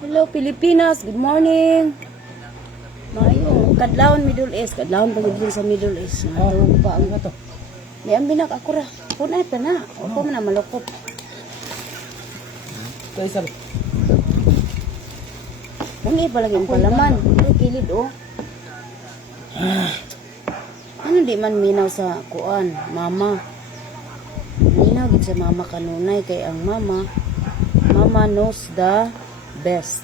Hello Pilipinas, good morning. Maayong kadlawon Middle East, kadlawon pagiging sa Middle East. Natulog pa ang ato. May ambinak ako ra. Punay ta na. Ako man na malukot. Ito isa. Muni pa lagi ang palaman. Ay, kilid oh. Ano di man minaw sa kuan, mama. Minaw gid sa mama kanunay kay ang mama knows the best.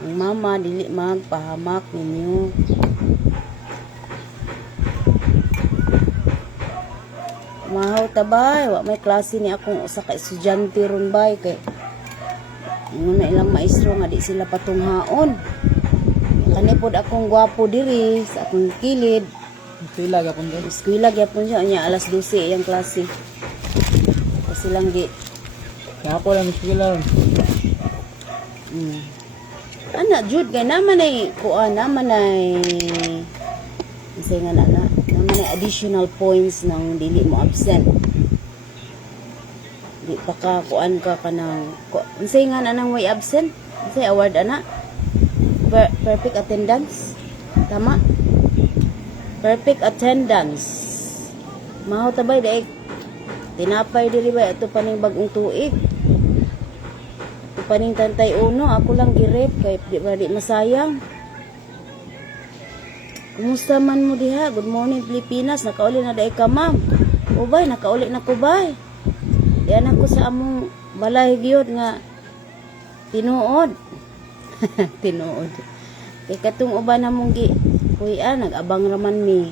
Ang mama dili magpahamak ninyo. Mahaw tabay, wa may klase ni akong usa ka estudyante ron bay kay na ilang maestro nga di sila patunghaon. Kani pod akong gwapo diri sa akong kilid. Pila gapon dai. Eskwela gyapon siya nya alas 12 iyang klase. Kasi lang gi. Ako lang pila ron. Ana jud kay naman ay kuan naman ay isay nga naman ay additional points ng dili mo absent. Di pa ka kuan ka kanang isay nga nang way absent. Isay award ana. Perfect attendance. Tama? Perfect attendance. Mahaw tabay daig. Tinapay diri ba ato paning bagong tuig. Ato paning tantay uno, ako lang girep kay di ba di masayang. Kumusta man mo diha? Good morning Pilipinas. Nakauli na daig ka ma'am. O bay, nakauli na ko bay. Diyan ako sa among balay gyud nga tinuod. Tinuod. Kay katong uban namong gi kuya nag-abang raman mi.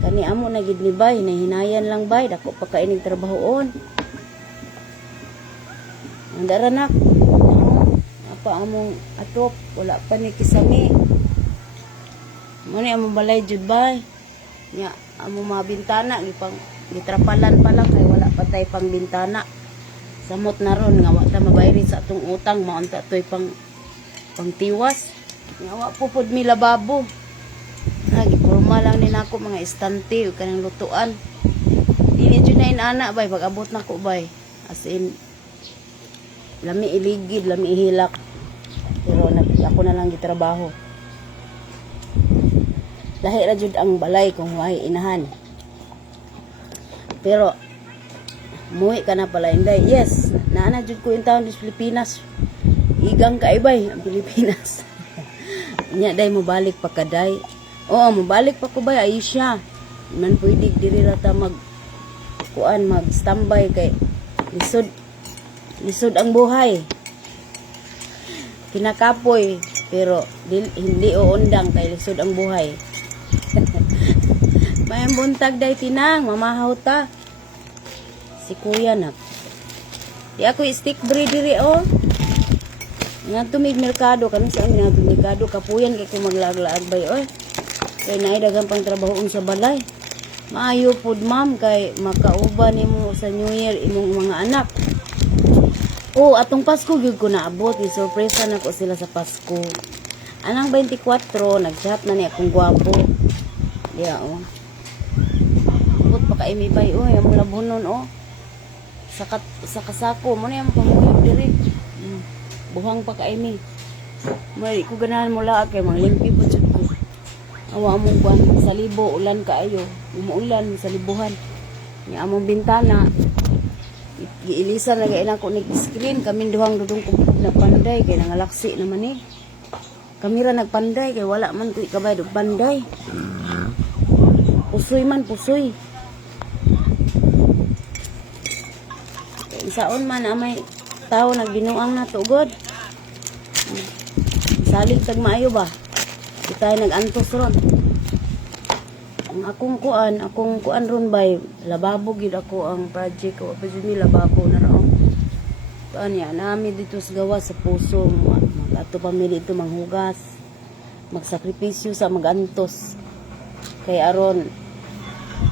Kani amo na gid ni bay, nahinayan lang bay, dako pa ka ining trabahoon. Andara nak. Apa among atop, wala pa ni kisami. Mo ni among balay jud bay. Nya among mga bintana gipang gitrapalan pa lang kay wala pa tay pang bintana. Samot na ron nga wa ta mabayri sa atong utang, maunta toy pangtiwas. Nga wa po pod mi lababo. Gipurma lang ni nako mga estante o kanang lutuan. Dili jud na inana bay pag abot nako bay. As in lami iligid, lami ihilak. Pero ako na lang gitrabaho. Lahi ra jud ang balay kung wahi inahan. Pero muwi ka na pala inday. Yes, naana jud ko in town sa Pilipinas. Igang kaibay ang Pilipinas. Nya day mo balik pa kaday. Oo, mo balik pa ko bay Aisha. Man pwede diri ra ta mag kuan mag standby kay lisod ang buhay. Kinakapoy pero hindi uundang kay lisod ang buhay. May buntag day tinang mamahaw ta. Si kuya nak. Di ako stick breed diri oh. Nga tumig merkado kanang sa amin nga merkado kapuyan kay ko maglaag-laag bay oy. Kay naay daghang pang trabahoon sa balay. Maayo pod ma'am kay makauban nimo sa New Year imong mga anak. Oh, atong Pasko gyud ko naabot, gi-surpresa na ko sila sa Pasko. Anang 24 nag-chat na ni akong gwapo. Diya oh. Abot pa kay mi bay oy, among labunon oh. Sa kasako mo na yung pamuyog diri. Buhang pa kay mi. May ko ganahan mo laag kay mga limpi po jud ko. Awa among buwan sa libo ulan kaayo, umuulan sa libuhan. Ni among bintana giilisan na gaina ko ni screen kaming duhang dudong kumpog na panday kay nangalaksi naman ni. Kamera nagpanday kay wala man ko ikabay do panday. Pusoy man pusoy. Kay saon man amay tao nagbinuang na tugod. Salig tag maayo ba? Di tayo nag-antos ron. Ang akong kuan ron bay, lababo gid ako ang project ko. Pero ni lababo na raw. Kuan ya, nami dito sa gawa sa puso. Ato pa mi dito manghugas. Magsakripisyo sa magantos. Kay aron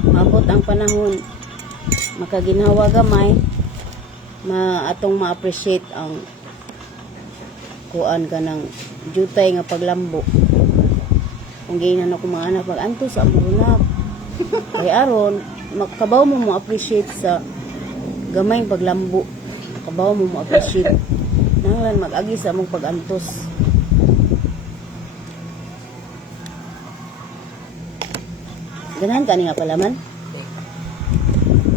mabot ang panahon makaginhawa gamay atong ma-appreciate ang kuan ka ng jutay nga paglambo. Kung ginan ako mga anak pag-antos sa amurunap. Kay aron makabaw mo appreciate sa gamay paglambo. kabaw mo appreciate. Nanglan mag-agi sa among pag-antos. Ganahan ka ni nga palaman?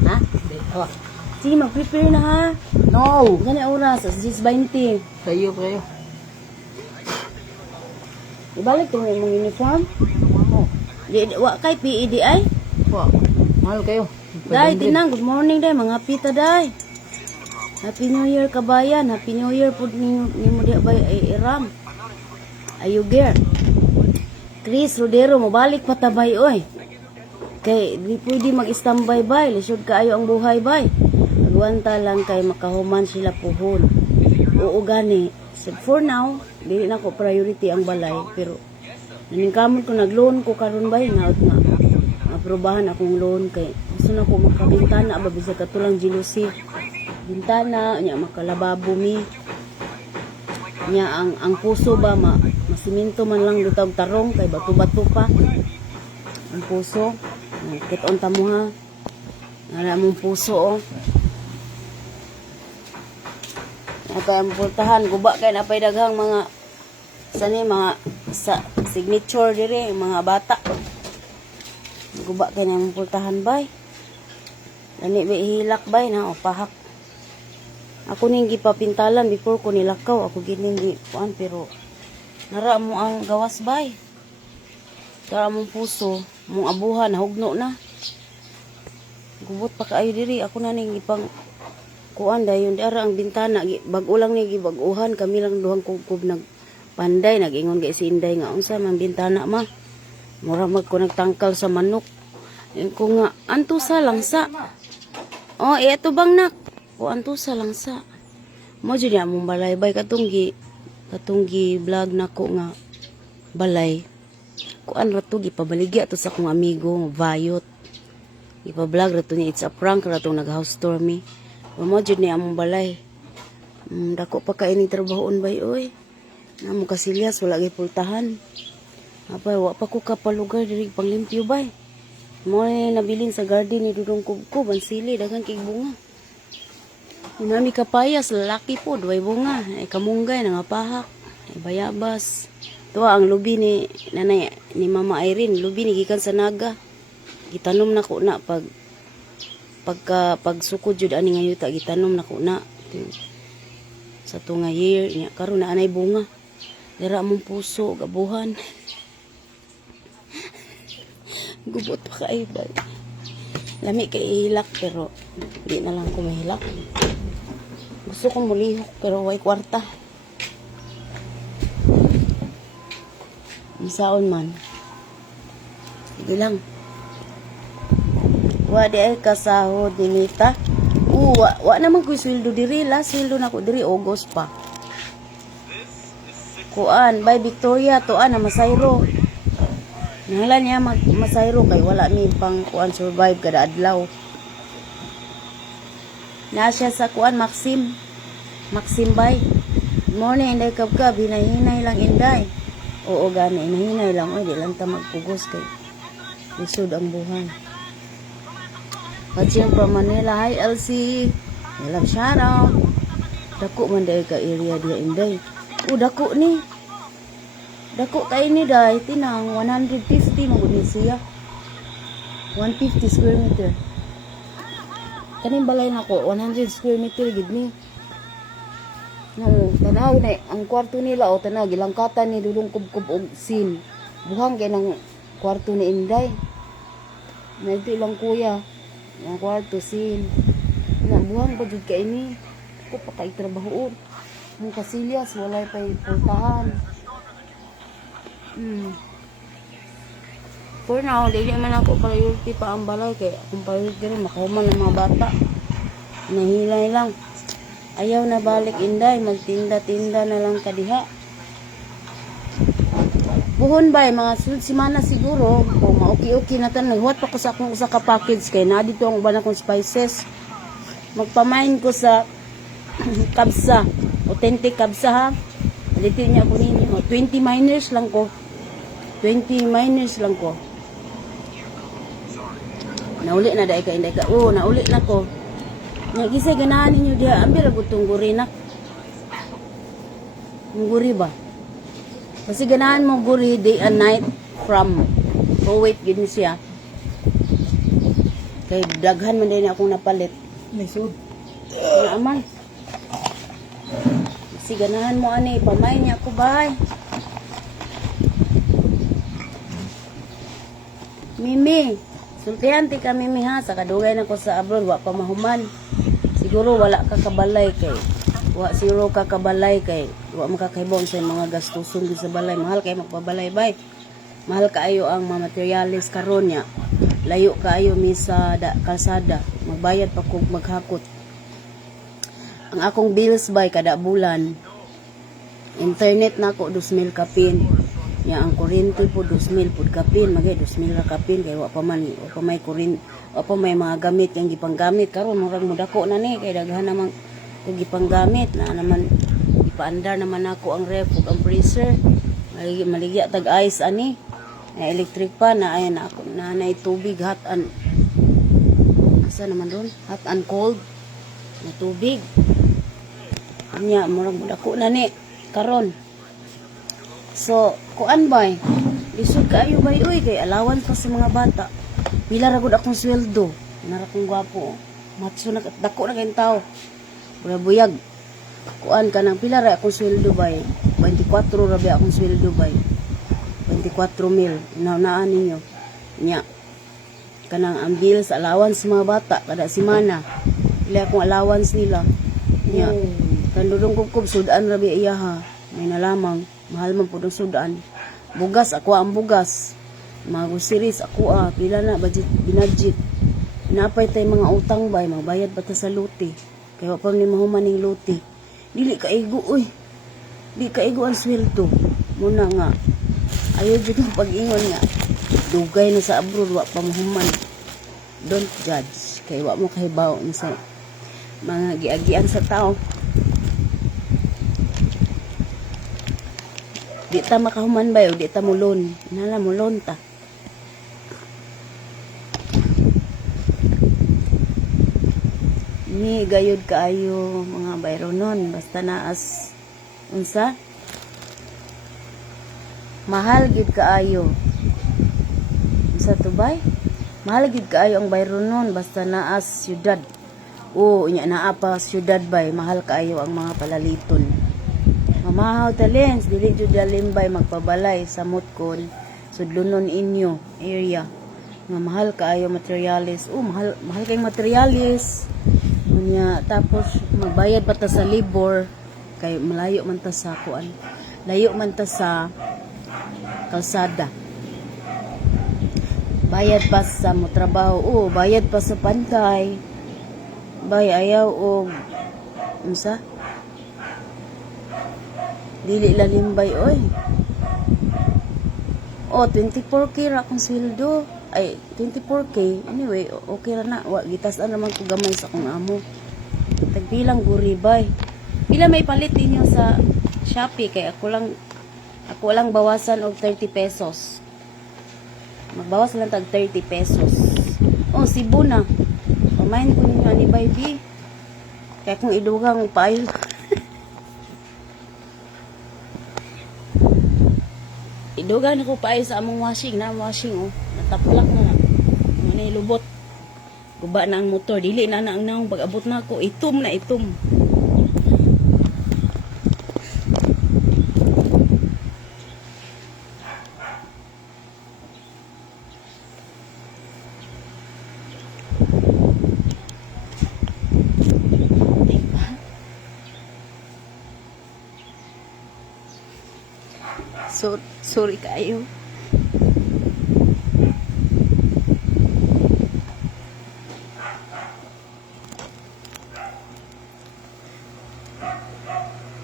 Ha? Oh. Sige, mag-prepare na ha. No! Gani oras, 6:20. Kayo. Ibalik mo yung uniform. Oh. Wa kay PED ay. Wow. Mahal kayo. Day, tinang, good morning day, mga pita day. Happy New Year kabayan, Happy New Year po ni mo di bay ay Iram. Ayuger. Chris Rodero, mabalik pa tabay oy. Kay di pwede mag-standby bay, lisod kaayo ang buhay bay. Agwanta lang kay makahuman sila puhon. Oo gani. So for now, dili na ko priority ang balay, pero naningkamot ko nag-loan ko karon bay, naot nga. Aprobahan akong loan kay gusto na ko makabintana ba bisa katulang jealousy. Bintana nya makalababo mi. Nya ang puso ba masiminto man lang lutag tarong kay bato-bato pa. Ang puso, kiton ta mo ha. Nara mong puso oh. Ito ang pultahan, guba kay napay daghang mga sani mga sa signature dire mga bata. Guba kay na pultahan bay. Lani ba ihilak bay na o pahak. Ako ning gipapintalan before ko nilakaw, ako gining di kuan pero nara mo ang gawas bay. Nara mong puso, mong abuhan nahugno na. Gubot pa kaayo diri, ako na ning ipang kuan dayon dara ang bintana bag-o lang ni gibag-uhan kami lang duhang kubkob nag panday nag-ingon kay si Inday nga unsa man bintana ma. Mura mag ko nagtangkal sa manok. Ko nga, antusa lang sa. Oh, eto bang nak? O, antusa lang sa. Mo dyan niya mong balay. Bay, katunggi vlog na ko nga balay. Kuan rato, gipabaligya to sa kong amigo, Vayot. Ipa-vlog rato niya, it's a prank rato, nag-house tour me. Mo dyan niya mong balay. Dako pa ka ini trabahoon bay, oy. Namo kasilyas, wala gay pultahan. Apay, wa pa ko kapalugar diri panglimpyo bay. Mo ni nabilin sa garden ni Dudong Kubkub ang sili daghang kay bunga. Nami kapayas lalaki po way bunga, ay kamunggay nga pahak, ay bayabas. Tuwa ang lubi ni nanay ni Mama Irene, lubi ni gikan sa naga. Gitanom na ko na pag sukod jud ani nga yuta gitanom na ko na. Sa tunga year nya karon na anay bunga. Dira mong puso gabuhan. Gubot pa kayo ba? Lami kay ihilak pero di na lang ko mahilak. Gusto kong mulihok pero way kwarta. Isaon man. Sige lang. Wa di ay kasahod ni Mita. Wa naman ko sweldo diri. Last sweldo na ko diri August pa. Kuan by Victoria tuan na masayro. Nanglan niya masayro kay wala mi pang kuan survive kada adlaw. Na siya sa kuan Maxim bay. Morning Inday kabkab hinahinay lang Inday. Oo gani hinahinay lang oy di lang ta magpugos kay lisod ang buhay. Paching from Manila, hi LC. Love shout out. Dako man day ka area dia Inday. Dako ni. Dako kay ni day tinang 150 mo gud siya. 150 square meter. Kaning balay nako 100 square meter gid ni. No, tanaw na ang kwarto nila o tanaw gilangkatan ni Dudong Kubkub og sin. Buhang kay nang kwarto ni Inday. Nagti lang kuya. Ang kwarto sin. Na buhang pa jud kay ni. Ko pa kay trabaho. Mong kasilyas walay pay pultahan. For now, dili man ako priority pa ang balay kay akong priority rin makahuman ng mga bata. Nahilay lang. Ayaw na balik Inday, magtinda-tinda na lang kadiha. Buhon ba mga sunod simana siguro, kung ma-okay na tan naghuwat pa ko sa akong usa ka package kay na dito ang uban akong spices. Magpamain ko sa kabsa, authentic kabsa ha. Dito niya ko ninyo, 20 miners lang ko. 20 miners lang ko. Nauli na dahil ka, hindi ka. Nauli na ko. Nga gisay ganahan ninyo diha, ambi ra gutong guri na. Ang guri ba? Kasi ganahan mo guri day and night from Kuwait gid ni siya. Kay daghan man din akong napalit. Lisod. Naaman. Kasi ganahan mo ani, pamay niya ako bahay. Mimi, sultihan ti ka Mimi ha, sa kadugay na ko sa abroad, wa pa mahuman. Siguro wala ka kabalay kay. Wa siguro ka kabalay kay. Wa makakahibong sa mga gastuson sa balay. Mahal kay magpabalay bay. Mahal kaayo ang mga materialis karon niya. Layo kaayo mi sa kalsada. Magbayad pa kog maghakot. Ang akong bills bay kada bulan. Internet na ko 2,000 kapin. Ya ang kuryente po 2,000 pud kapin, magay 2,000 ra kapin kay wa pa may kuryente, wa pa may mga gamit kang gipanggamit karon murag mudako na ni kay daghan naman ko gipanggamit na naman ipaandar naman ako ang ref ug ang freezer. Maligya tag ice ani. Na electric pa na ayan na ako na tubig hot and asa naman ron hot and cold na tubig. Anya murag mudako na ni karon. So, kuan bay? Lisod kaayo bay uy kay alawan pa sa mga bata. Pila ra gud akong sweldo. Nara kong gwapo. Matso na dako na kayong tao. Buyag. Kuan ka nang pila ra akong sweldo bay? 24 ra ba akong sweldo bay? 24,000. Naunaan ninyo. Nya. Kanang ang bills allowance sa mga bata kada semana. Pila akong allowance nila. Nya. Tandurong kukob sudan ra ba iya ha. May nalamang. Mahal man po ng sudan. Bugas, ako ang bugas. Mga groceries, ako pila na, binadget. Napay tayo mga utang ba, magbayad pa ta sa luti. Kaya pa ni mahuman ng luti. Dili kaigo, uy. Dili kaigo ang sweldo. Muna nga. Ayaw dito pag-ingon nga. Dugay na sa abroad, wa pa mahuman. Don't judge. Kaya wa mo kahibaw sa mga giagian sa tao. Di ta makahuman ba o di ta mulon. Nala mulon ta. Ni gayud kaayo mga bayronon basta naas unsa? Mahal gid kaayo. Unsa to bay? Mahal gid kaayo ang bayronon basta naas syudad. O nya naa pa syudad bay, mahal kaayo ang mga palaliton. Mamahaw talents, dili jud dalimbay magpabalay sa mutkon sudlunon inyo area. Nga mahal kaayo materialis. Mahal kayong materialis. Unya tapos magbayad pa ta sa labor kay malayo man ta sa kuan. Layo man ta sa kalsada. Bayad pa sa mo trabaho. Bayad pa sa pantay. Ayaw og unsa? Dili lalimbay oy. 24k ra akong sweldo. Ay 24k anyway okay ra na. Wa gitas-an naman ko gamay sa akong amo. Tagbilang guribay. Pila may palit ninyo sa Shopee kay ako lang bawasan og 30 pesos. Magbawas lang tag 30 pesos. Cebu na. Pamain ko ninyo ni baby. Kaya kung idugang pail. Idugan ako pa sa among washing. Nataplak na. Manay lubot. Guba na ang motor. Dili na ang naong pag-abot na ako. Itom na itom. Sorry kayo.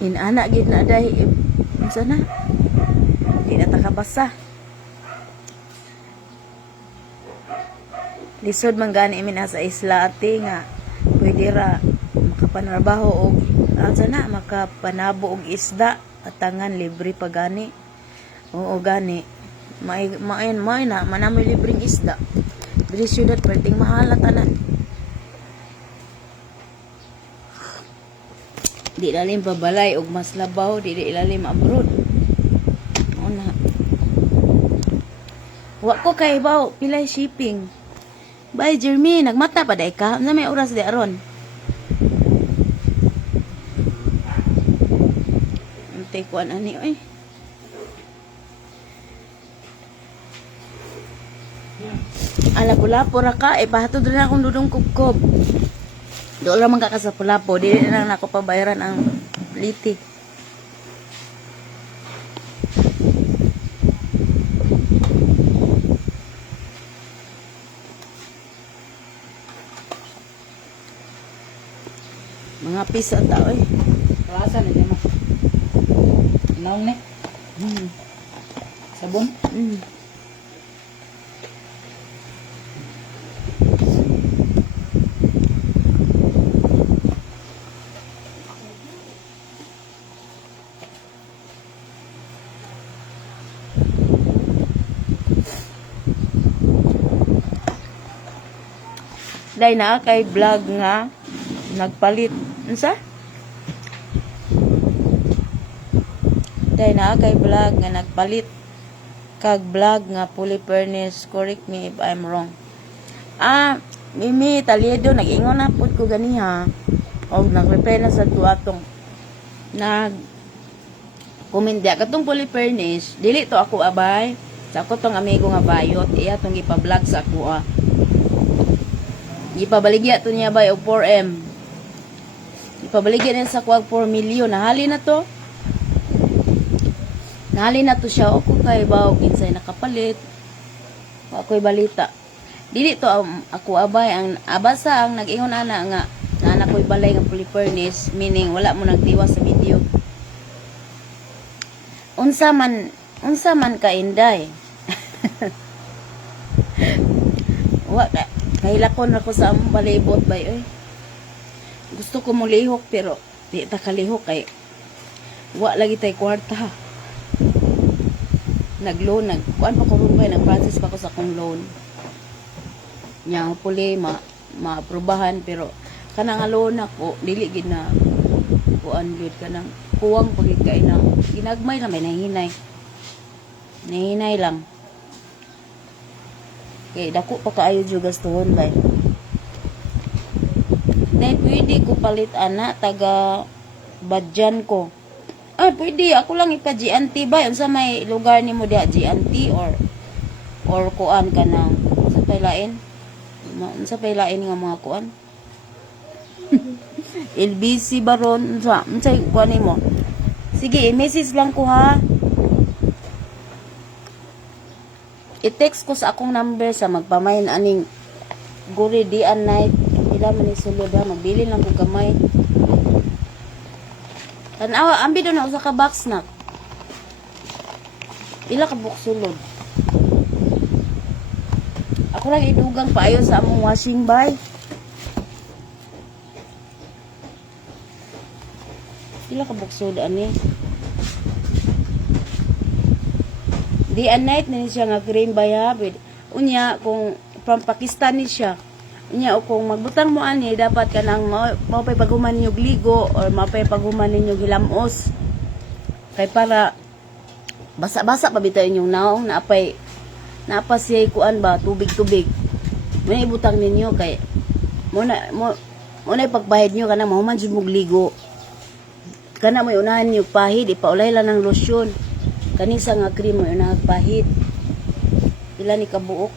Inana gid na dahi. Unsa na? Di na takabasa. Lisod man gani mi sa isla ate nga pwede ra makapanarbaho og unsa na makapanabo og isda atangan libre pa gani. Oo gani. May na manami libreng isda. Dili syudad perting mahal na tanan. Di ilalim pabalay og mas labaw, di ilalim abroad. Una. Wa ko kay baw pilay shipping. Bye Jeremy, nagmata pa day ka. Unsa may oras di aron? Antay ko ani oy. Ala pulapo ra ka, ipahatod rin akong dudong kubkob. Doon lang ka sa pulapo, di na ako pabayaran ang liti. Mga piso ang tao eh. Kalasa na dyan mo. Naong ne? Sabon? Dahil na kay vlog nga nagpalit. Unsa? Dahil na kay vlog nga nagpalit kag vlog nga fully furnished. Correct me if I'm wrong. Mimi Taliedo nag-ingon na pud ko ganiha. Og nag-reply na sa tuatong comment dia katong fully furnished. Dili to ako abay. Sa ako tong amigo nga bayot, iya tong ipa-vlog sa ako Ipabaligya to niya ba og 4M. Ipabaligya niya sa kuwag 4 million. Nahali na to. Nahali na to siya. Ako kay baw kinsay nakapalit. Ako'y balita. Dili to ako abay. Ang abasa ang nag-ingon ana nga na anak ko'y balay nga fully furnished. Meaning wala mo nagtiwas sa video. Unsa man ka inday. Wa kahilakon ako sa among balibot bay oy. Gusto ko mo lihok pero di ta kalihok kay wa lagi tay kwarta. Nag-loan kuan pa ko rumbay nag-process pa ko sa akong loan. Nya hopefully ma-aprobahan pero kanang loan ako dili gid na kuan gid kanang kuwang pagid kay na ginagmay na may nahinay. Nahinay lang. Okay, dako pa kaayo jud gastuhon bay. Nay pwede ko palit ana taga Badjan ko. Pwede ako lang ipa-GNT ba unsa may lugar nimo dia GNT or kuan kanang sa paylain. Unsa paylain nga mga kuan? LBC baron unsa kuan nimo? Sige, i-message lang ko ha. I-text ko sa akong number sa magpamain aning guri dian night. Ila man ni sulod ha, magbili lang ko gamay. Tanawa, ambi doon na usa ka box na. Ila ka box sulod. Ako lang idugang paayo sa among washing bay. Ila ka box sulod ani. Di a night na siya nga green bayabid. Unya kung from Pakistan ni siya. Unya o kung magbutang mo ani dapat ka nang mapay paghuman niyo ligo or mapay paghuman ninyo hilamos. Kay para basa-basa pa bitaw inyong naong naapa siya kuan ba tubig-tubig. Muna ibutang ninyo kay muna pagpahid niyo kana mahuman jud mog ligo. Kana mo unahan niyo pahid ipaulay lang ng lotion. Kanisa nga cream mo nagpahid. Ila ni kabuok.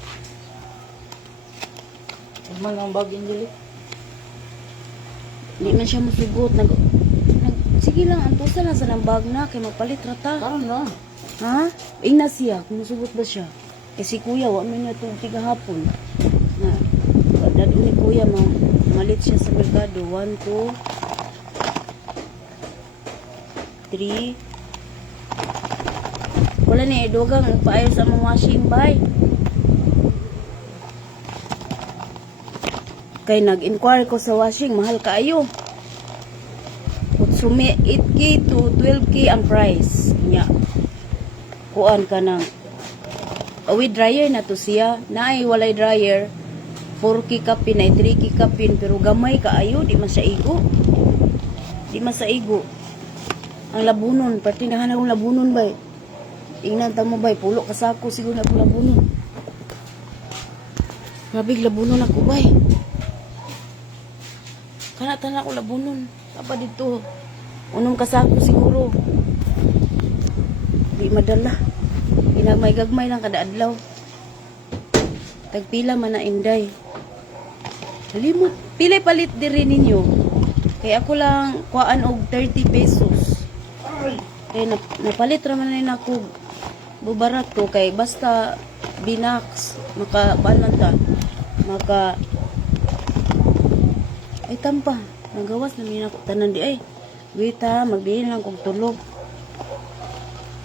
Man ang baging dili. Di man siya masugot. Sige lang, antusa lang sa ng bag na. Kay magpalit rata. Karon na. Ha? Ina siya. Kung masugot ba siya? Kasi kuya, wa man na itong tigahapon. Na, dado ni kuya, malit siya sa merkado. 1, 2, 3. Wala ni idugang nagpaayo sa mga washing bay. Kay nag-inquire ko sa washing, mahal kaayo. Sumi 8K to 12K ang price niya. Kuan ka ng with dryer na to siya. Naay walay dryer. 4K kapin ay 3K kapin pero gamay kaayo, di man siya igo. Di masaigo. Ang labunon, pati nahan akong labunon bay. Ingnan ta mo bay, pulo kasako siguro na akong labunon. Mabig labunon ako bay. Kanatan ako labunon. Apa dito? Unong kasako siguro. Di madala. Pinagmay-gagmay lang kada adlaw. Tagpila man na inday. Halimot, pilay palit diri ninyo. Kaya ako lang kuhaan og 30 pesos. Kaya napalit raman na ako bubarat to kay basta binax maka balanta maka ay tampa nagawas na mina ko tanan di ay wait ha magdiin lang kog tulog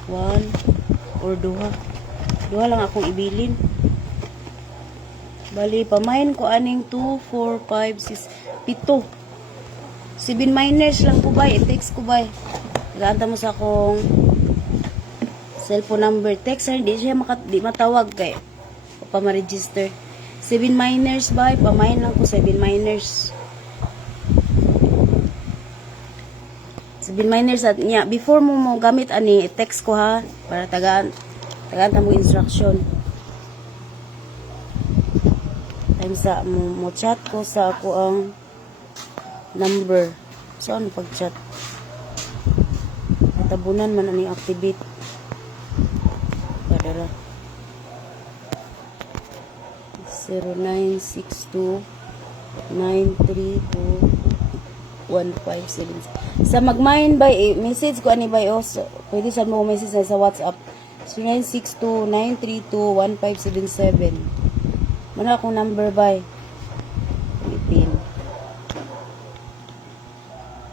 1 or 2 lang akong ibilin bali pamain ko aning 2, 4, 5, 6, 7 minors lang ko bay i-text ko bay ganda mo sa akong cellphone number text di siya di matawag kay pa ma-register 7 minors bay pamain lang ko 7 minors 7 minors at niya before mo gamit ani text ko ha para tagaan ta mo instruction time sa mo chat ko sa ako ang number saan pag chat tabunan man ani activate padara 0962-932-1577 sa magmain ba message ko ani ba so, pwede sa mo message na sa WhatsApp 0962-932-1577 mana akong number ba pin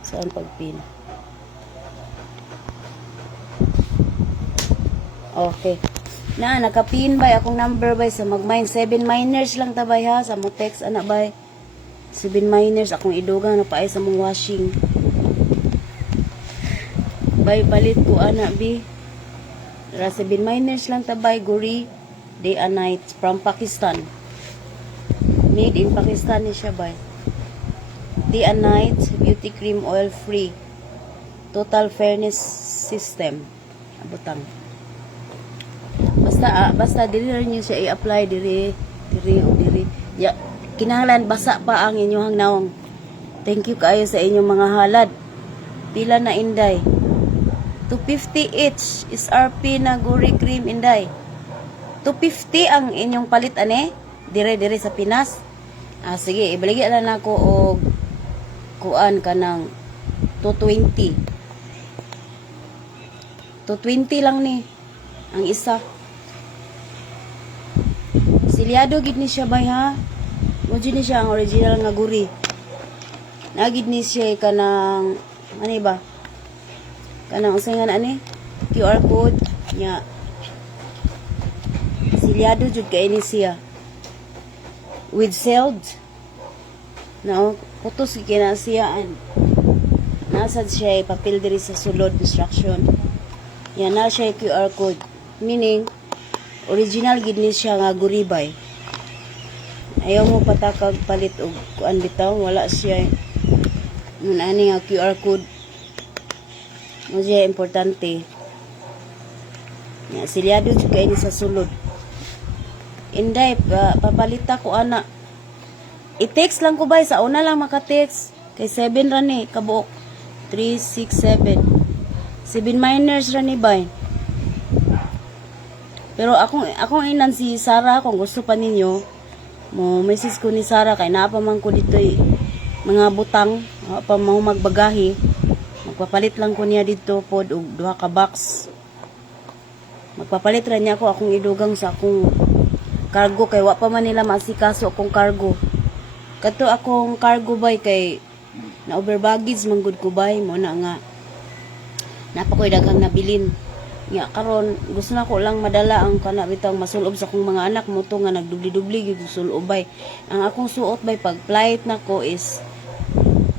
saan pagpin okay. Nakapin bay akong number bay sa magmine 7 minors lang tabay ha sa mo text ana bay 7 minors akong idugang na paay sa mong washing bay palit ko ana bi ra 7 minors lang tabay guri day and night from Pakistan made in Pakistan ni siya bay day and night beauty cream oil free total fairness system abutang basta diri niyo siya i-apply diri ya kinahanglan basa pa ang inyong naong thank you kaayo sa inyong mga halad pila na inday 250 each is RP na guri cream inday 250 ang inyong palit ane dire sa Pinas sige ibaligyan na nako og kuan kanang 220 lang ni ang isa silyado gid ni siya bay ha mo ni siya ang original nga guri nagid ni siya kanang ano ba kanang usahay nga ani QR code nya silyado jud kay ni siya with sealed no putos kina siya an nasad siya papel diri sa sulod instruction yan na siya QR code meaning original gid ni siya nga guribay ayaw mo patakag palit og kuan bitaw wala siya mun ani nga QR code mo siya importante ya silyado jud kay ni sa sulod inday papalita ko ana i-text lang ko bay sa una lang maka-text kay 7 ra ni kabuok 367 7 minors ra ni bay pero akong inan si Sarah kung gusto pa ninyo mo message ko ni Sarah kay naa pa man ko dito mga butang pa mo magbagahi magpapalit lang ko niya dito pod og 2 ka box magpapalit ra niya ako akong idugang sa akong cargo kay wa pa man nila masikaso akong cargo kato akong cargo bay kay na over baggage man gud ko bay mo na nga napakoy daghang nabilin nya karon gusto na ko lang madala ang kana bitaw masulob sa akong mga anak mo to nga nagdubli-dubli gyud sulob bay ang akong suot bay pag flight nako is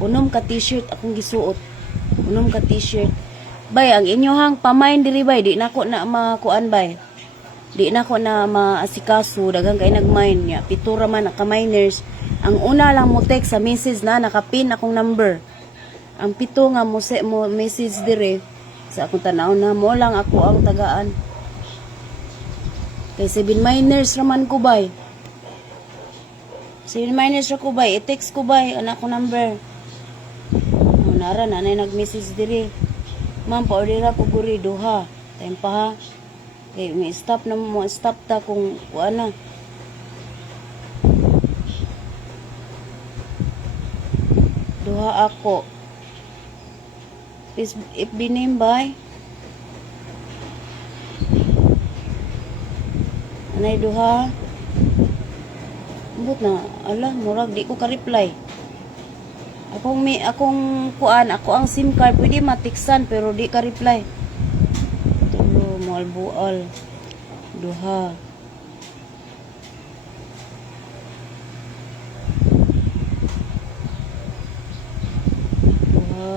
unom ka t-shirt akong gisuot unom ka t-shirt bay ang inyohang pamain diri bay di nako na makuan bay di nako na maasikaso daghang kay nagmine nya pitura man ka minors ang una lang mo text sa message na nakapin akong number Ang pito nga mo message dire sa akong tanaw na mo lang ako ang tagaan. Kay 7 minors raman ko bay. 7 minors ra ko bay, i-text ko bay anak ko number. Nara nanay nag-message dire. Ma'am, pa-order ako guri duha. Time pa ha. Kay may stop na mo, stop ta kung kuana. Duha ako. Is if name by anay duha. Ambot na, ala, murag di ko ka-reply. Akong kuan, ako ang SIM card pwede matiksan pero di ka-reply. Tulo mo albual. Duha. Duha.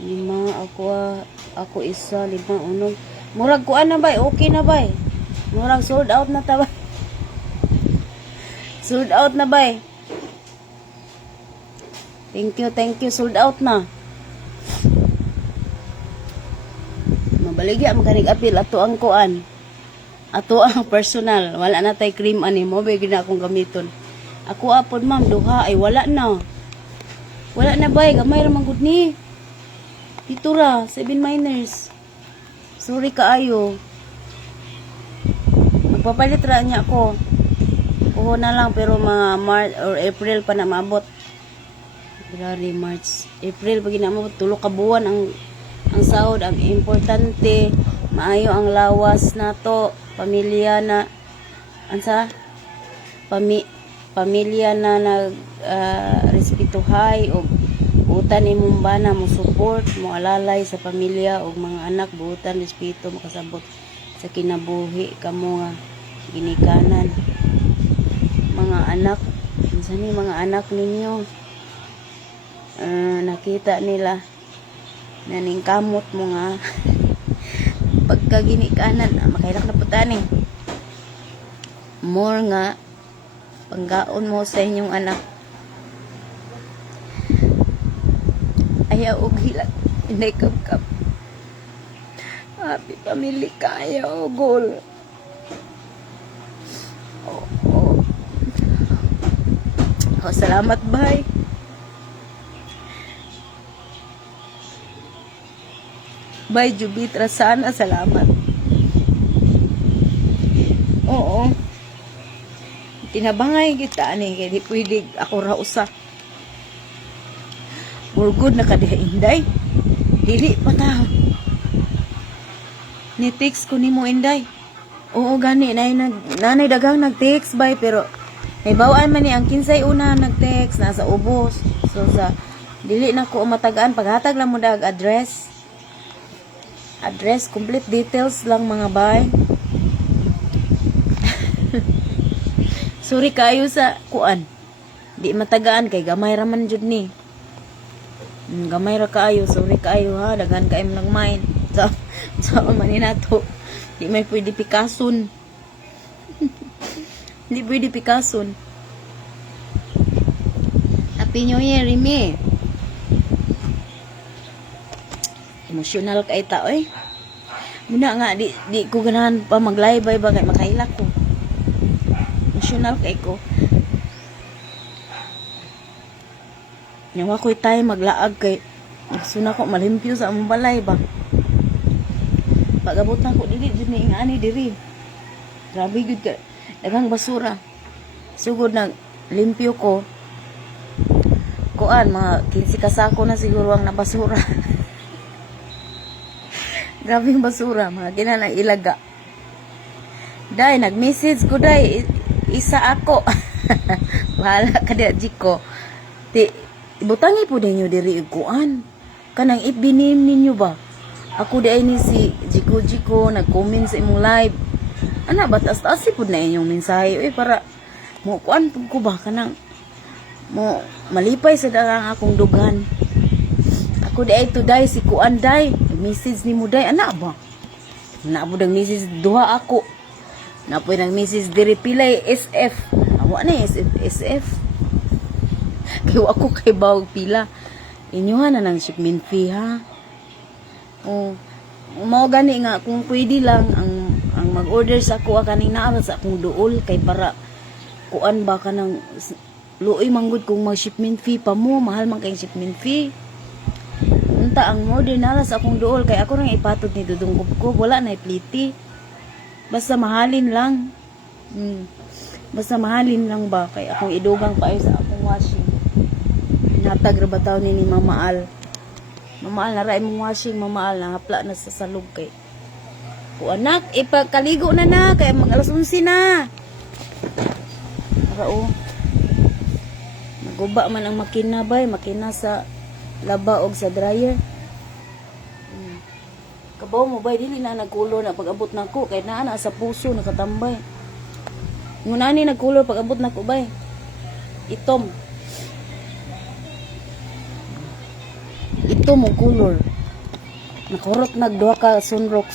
5 ako isa, 5 unong. Murag kuan na bay, okay na bay. Murag sold out na ta bay. Sold out na bay. Thank you, sold out na. Mabaligya makanig apil ato ang kuan. Ato ang personal, wala na tay cream ani mo bay gina akong gamiton. Ako apod ma'am duha ay wala na. Wala na bay, gamay ra man gud ni. Dito ra 7 minors. Sorry kaayo. Magpapalit ra niya ako. Kuho na lang pero mga March or April pa na maabot. February, March, April pag ginamabot 3 ka buwan ang sahod. Ang importante maayo ang lawas nato, pamilya na ansa pamilya na nag respetuhay og buutan imong bana mo support mo alalay sa pamilya og mga anak, buutan respeto makasabot sa kinabuhi kamo nga ginikanan mga anak. Unsa ni mga anak ninyo nakita nila na ning kamot mo nga pagkaginikanan makailak na putani more nga panggaon mo sa inyong anak. Ayaw og hilak inday kap happy family kaya goal. Salamat bye. Bye Jubitra, sana salamat. Oo. Tinabangay kita ani kay di pwede ako ra usa. Burgod na kadiha inday. Dili pa ta. Ni text ko nimo inday. Oo gani nanay dagang nag-text bye pero naibawaan man ni ang kinsay una nag-text nasa ubos. So sa dili na ko matagaan paghatag lang mo dag address. Address, complete details lang mga bay. Sorry kayo sa kuan. Di matagaan kay gamay ra man jud ni. Gamay ra kaayo, sorry kaayo ha, daghan kayo nagmain. So man ni nato. Di may pwede pikason. Di pwede pikason. Happy New Year, Rimi. Emotional kay ta oy. Muna nga di ko ganahan pa mag-live ba kay makailak ko. Emotional kay ko. Nyawa ko'y tayo maglaag kay suna ko malimpyo sa among balay ba. Pagabot na ko dili ni ani diri. Grabe gud ka. Daghang basura. Sugod nang limpyo ko. Kuan mga 15 kasako na siguro ang nabasura. Grabe yung basura, mga ginana ilaga. Day, nag-message ko day, isa ako. Bahala ka diya, Jiko. Ibutangi po ninyo diri ikuan. Kanang ibinim ninyo ba? Ako di ay ni si Jiko, nag-comment sa imong live. Ana, batas-tas po na inyong mensahe. Para, mo kuan po ko ba? Kanang, mo malipay sa darang akong dugan. Ako di ay to day, si kuan day. Message ni mo day, anak ba? Napo ng message, duha ako. Napo ng message, diri pilay SF. Awa na SF. Kay wa ko kay bawag pila. Inyuhan na ng shipment fee ha. Oh, mao gani nga kung pwede lang ang mag-order sa ako kaning naa sa akong duol kay para kuan ba ka ng luoy manggod kung mag shipment fee pa mo, mahal man kay shipment fee. Unta ang order nala sa akong duol kay ako nang ipatud ni dudunggob ko, wala na ipliti. Basta mahalin lang. Basta mahalin lang ba kay akong idugang paayo sa akong washing. Natag ra ba taw ni Mamaal. Mamaal na ra imong washing, Mamaal na hapla na sa salog kay. O anak, ipagkaligo na kay mag alas 11 na. Rao. Naguba man ang makina bay, makina sa laba og sa dryer. Kabaw mo bay dili na nagkulo na pag-abot nako kay naa na sa puso nakatambay. Nguna ni nagkulo pag-abot nako bay. Itom. Ito mo color. Nakahurot nagduha ka Sunrox.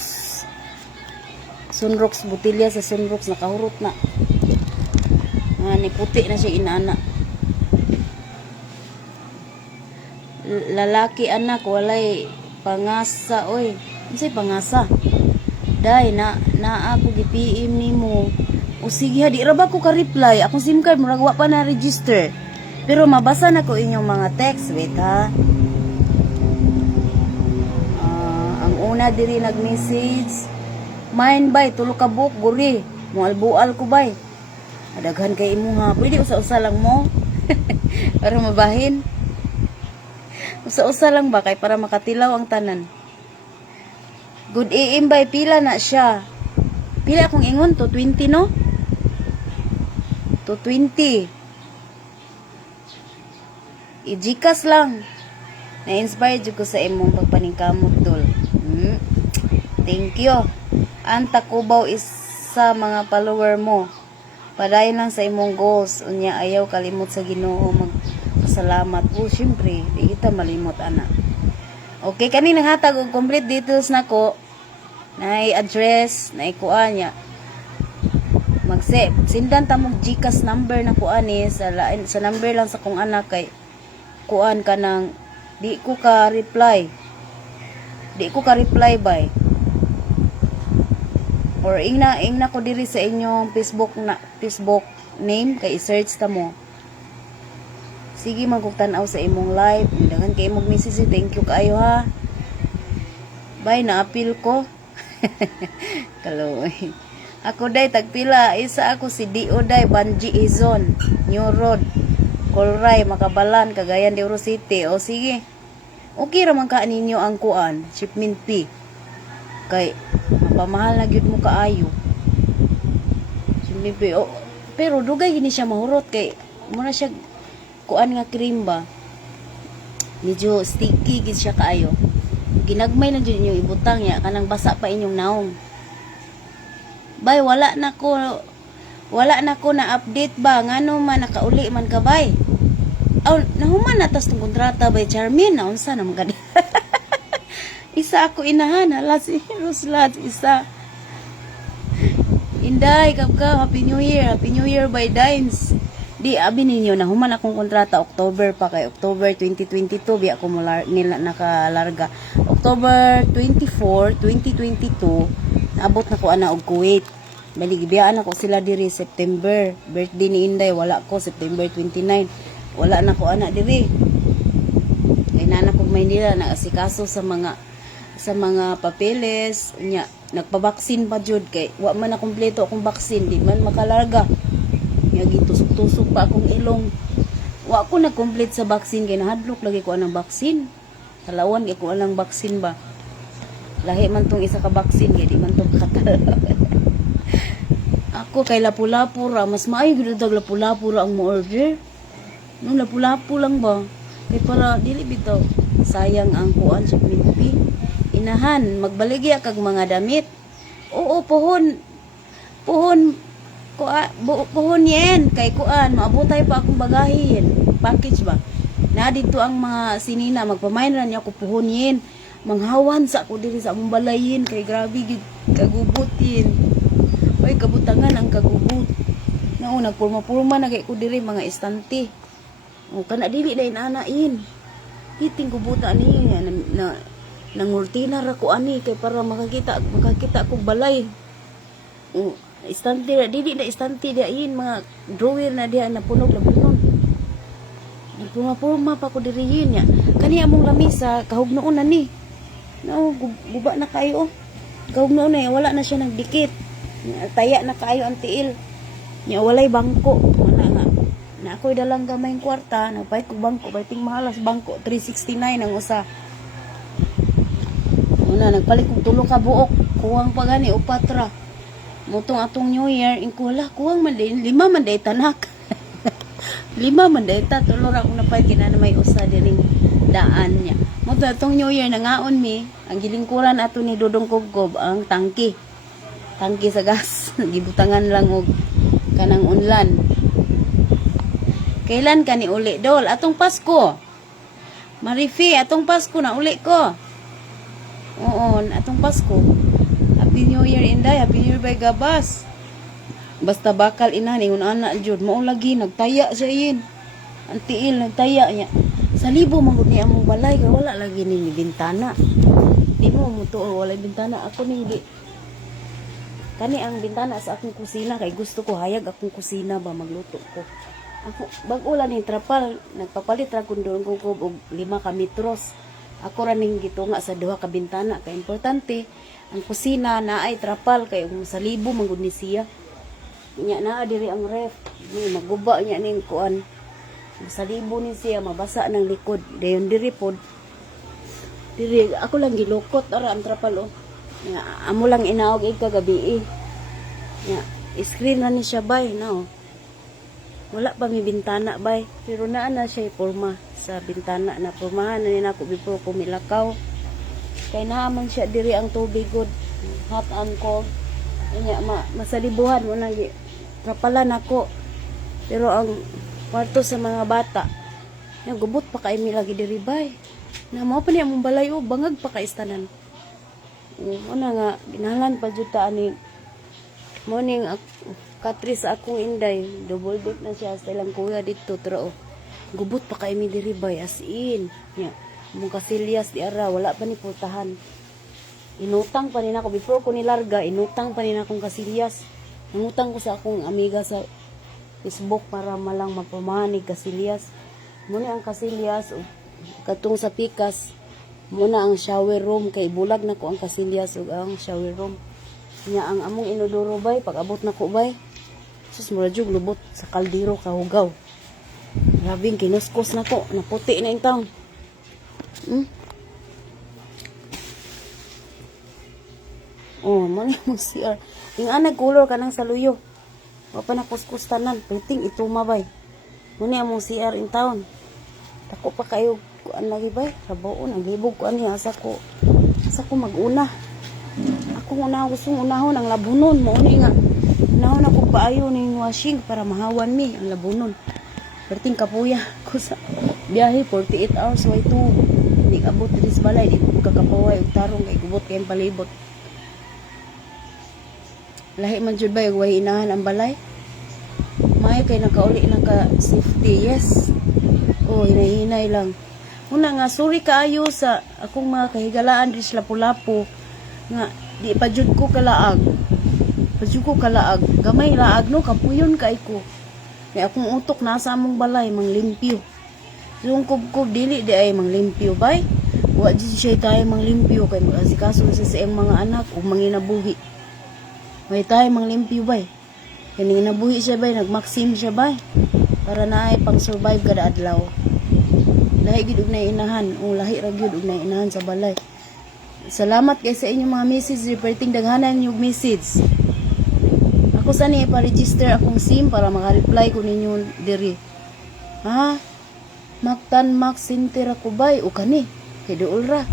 Sunrox butilya sa Sunrox nakahurot na. Ni puti na siya inaana. Lalaki anak walay pangasa oy. Unsay pangasa? Day na ako gi-PM nimo. O sige ha, di ra ba ko ka-reply? Akong SIM card murag wa pa na register. Pero mabasa na ko inyong mga text, wait ha. Una diri nag-message. Mine bay, tulo ka book, guri. Mualbual ko bay. Adaghan kay imo ha. Pwede usa-usa lang mo. Para mabahin. Usa-usa lang ba kay para makatilaw ang tanan. Good AM bay, pila na siya. Pila akong ingon to 20 no? To 20. I-Gcash lang. Na-inspire jud ko sa imong pagpaningkamot tol. Thank you. Ang Takubaw is sa mga follower mo. Padayon lang sa imong goals. Unya ayaw kalimot sa Ginoo magpasalamat. Oh, syempre, di kita malimot ana. Okay, kani nanghatag og complete details nako. Nay address, nay kuan nya. Mag-save. Sindan ta mong Gcash number na kuan ni sa number lang sa kong anak kay kuan ka nang di ko ka reply. Di ko ka reply bay. Or ingna ko diri sa inyong Facebook name kay i-search ta mo. Sige magkugtan-aw sa imong live. Dagan kay imong message, thank you kaayo ha. Bye na appeal ko. Kaloy. Ako day tagpila, isa ako si Dio day Banji Izon, New Road, Colray, Makabalan, Cagayan de Oro City. O sige. Okay ra man ka ninyo ang kuan, shipment fee. Kay mapamahal na gyud mo kaayo. Shipment fee. Oh, pero dugay gini siya mahurot kay muna siya kuan nga cream ba. Medyo sticky gid siya kaayo. Ginagmay lang jud inyo ibutang ya kanang basa pa inyong naong. Bay wala na ko na update ba ngano man nakauli man ka bay. Aw nahuman na tas tong kontrata bay Charmin na unsa na magadi. Isa ako inahan hala si Roslat isa. Inday kapka Happy New Year by Dines. Di abi ninyo nahuman akong kontrata October pa kay October 2022 bi ako nila nakalarga. October 24, 2022 naabot na ko ana og Kuwait. Baligibiyaan ako sila diri September. Birthday ni Inday wala ko September 29. Wala na ko ana diri. Kay nana ko Maynila naasikaso sa mga papeles nya nagpabaksin pa jud kay wa man na kompleto akong baksin di man makalarga. Nya gitusok-tusok pa akong ilong. Wa ko na-complete sa baksin kay nahadlok lagi ko anang baksin. Halawan kay ko anang baksin ba. Lahi man tong isa ka baksin kay di man tong katal. Ako kay lapu-lapu ra mas maayo gid dag lapu-lapu ra ang mo order. No lapu-lapu lang ba? Kay para dili bitaw sayang ang kuan shipment fee. Inahan magbaligya kag mga damit. Oo puhon yen kay kuan maabotay pa akong bagahin package ba na dito ang mga sinina magpamain ra niya ko puhon yen manghawan sa ako diri sa among balayin kay grabe gid kagubutin oy kabutangan ang kagubot nao nagpurma-purma na kay ko diri mga istante O kana dili na inanain. Kiting kubuta ni na nangurtina ra ko ani kay para makakita kog balay. O istante ra dili na istante diain mga drawer na diha na punog labunon. Nagpurma pa ko diriyin niya. Kani among lamisa kahugnoon na ni. No, guba na kayo. Kahugnoon na wala na siya nagdikit. Taya na kayo ang tiil. Nya walay bangko. Wala nga. Na ako'y dalang gamayng kwarta, nagpahit ko bangko, baiting mahalas bangko, 369 ang usa. Una, nagpalit kong tulo ka buok, kuwang pa gani, upatra. Mutong atong New Year, ingkula, kuwang man din, 5 man day tanak. 5 man day ta, tulo ra akong napahit, kinana may usa dining daan niya. Mutong atong New Year, nangaon mi, ang gilingkuran ato ni Dudong Kubkob, ang tangki. Tangki sa gas, gibutangan lang og kanang unlan. Kailan ka ni uli, Dol? Atong Pasko. Marifi, atong Pasko na uli ko. Oo, atong Pasko. Happy New Year, Inday. Happy New Year by Gabas. Basta bakal inani, anak jud. Mao lagi, nagtaya siya yin. Ang tiil, nagtaya niya. Sa libo, magod niya among balay. Kaya wala lagi ni bintana. Di mo mutuo, wala bintana. Ako ni hindi. Kani ang bintana sa akong kusina. Kay gusto ko hayag akong kusina ba magluto ko. Ako, bag-ulan ni trapal, nagpapalit ra kung doon ko og 5 ka metros. Ako ra ning gitunga sa 2 ka bintana. Kaya importante, ang kusina na ay trapal, kay kung sa libo, manggod ni siya. Nya na, diri ang ref. Maguba niya ning kuan. Sa libo ni siya, mabasa ng likod. Dayon diri pod. Diri, ako lang gilukot, ara ang trapal, oh. Nya, amo lang inaog kagabi, eh. Nya, screen na ni siya, bay, na, oh. Wala pa may bintana bay, pero naa na siya porma sa bintana na pormahan na nina ko before ko milakaw. Kay naaman siya diri ang tubig good, hot and cold. Kanya masalibuhan mo na kapalan ako. Pero ang kwarto sa mga bata, nagubot pa kay mi lagi diri bay. Na mo pa niya mong balay o bangag pa kay istanan. Una nga ginalan pa jud ta ani morning Katris akong Inday, double date na siya sa ilang kuya dito, pero gubot pa kay mi diri bay as in. Nya, mong kasilyas di ara wala pa ni pultahan. Inutang pa rin ako before ko nilarga, inutang pa rin akong kasilyas. Nangutang ko sa akong amiga sa Facebook para malang mapamanig kasilyas. Muna ang kasilyas katong sa pikas. Muna ang shower room kay bulag na ko ang kasilyas ug ang shower room. Nya ang among inodoro bay pag abot na ko bay. Sus, mura jug lubot sa kaldero kahugaw. Grabing kinuskos na ko. Naputi na yung taon. Oh, man yung CR. Yung nag-color ka ng saluyo. Wapa na kuskus tanan. Piting itumabay. Muna yung CR in town. Tako pa kayo. Kuan lagi bay. Rabaon. Ang libog kuan niya. Asa ko mag-una. Ako una gustong unahon ang labunon. Mauni nga. Unahon ako paayo ng washing para mahawan mi ang labunon. Perting kapuya ko sa biyahe 48 hours way to. Hindi abot dito sa balay. Di ko kakapaway og tarong kay gubot kayong palibot. Lahi man jud ba way inahan ang balay? May kay nakauli naka safety. Yes. Oh, hinay-hinay lang. Una nga sorry kaayo sa akong mga kahigalaan di sa Lapu-Lapu nga di pa jud ko kalaag. Pajuko kalaag, gamay laag no, kapuyon kay ko. Kay akong utok nasa among balay, manglimpyo. Yung kubkob dili di ay manglimpyo bay. Wa di siya tayo manglimpyo kay mag-asikaso sa siyang mga anak o manginabuhi. May tayo manglimpyo bay. Kani nabuhi siya bay, nagmaksim siya bay. Para na ay pang survive kada adlaw. Lahi gid og na inahan, o lahi ra gyud og na inahan sa balay. Salamat kay sa inyong mga message, reporting daghanan yung message. Ako sani ipa-register akong SIM para maka-reply ko ninyo diri. Ha? Magtan Max Center ako bay o kani? Kay dool ra.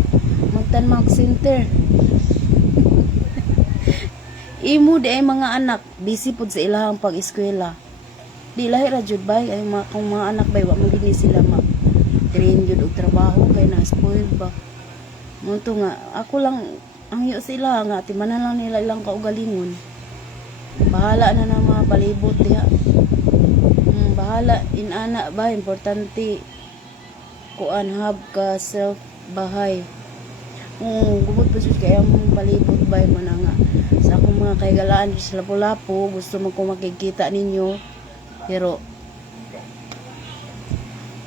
Magtan Max Center. Imo di ay mga anak busy pud sa ilahang pag-eskwela. Di lahi ra jud bay ay kung mga anak bay wa man gid sila train jud og trabaho kay na-spoil ba. Mo to nga ako lang ang iyo sila nga timanan lang nila ilang kaugalingon. Bahala na ng mga palibot diha. Bahala bahala inana ba importante kuan hab ka self bahay. Gubot pa siya kaya mong palibot ba man nga sa akong mga kaigalaan sa Lapu-Lapu, gusto mo ko makikita ninyo pero